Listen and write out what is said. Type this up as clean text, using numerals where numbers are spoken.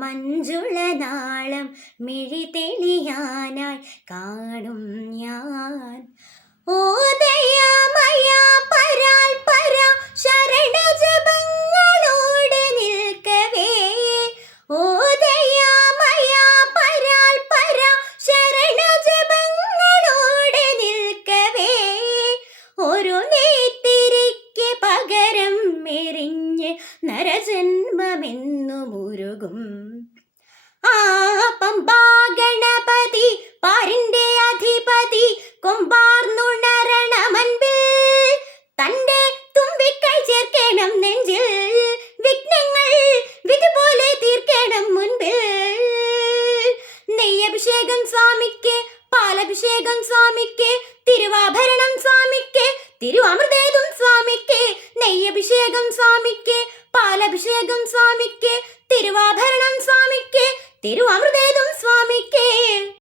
മഞ്ജുള നാളം മിഴി തെളിയാനായി കാണും ഞാൻ. ഓ ദയാമയ പരാൽ പരാ ശരണജപങ്ങളോടെ നിൽക്കവേ, ഓ ദയാമയ പരാൽ പരാ ശരണജപങ്ങളോടെ നിൽക്കവേ, ഒരു നെയ്ത്തിരിക്ക് പകരം എറിഞ്ഞ് നരജന്മമെന്നു മുരുകും. ആ പമ്പാ ഗണപതി പാരിന്റെ അധിപതി കൊമ്പാർന്നുണരണമൻപിൽ, തന്റെ തുമ്പിക്കൈ ചേർക്കണം നെഞ്ചിൽ, വിഘ്നങ്ങൾ വിധുപോലെ തീർക്കണം മുൻപിൽ. നെയ്യഭിഷേകം സ്വാമിക്ക്, പാലഭിഷേകം സ്വാമിക്ക്, തിരുവാഭരണം സ്വാമിക്ക്, തിരുവാമൃതേതും സ്വാമിക്ക്. നെയ്യഭിഷേകം സ്വാമിക്ക്, പാലഭിഷേകം സ്വാമിക്ക്, തിരുവാഭരണം സ്വാമിക്ക്, തിരുവാമൃതേതും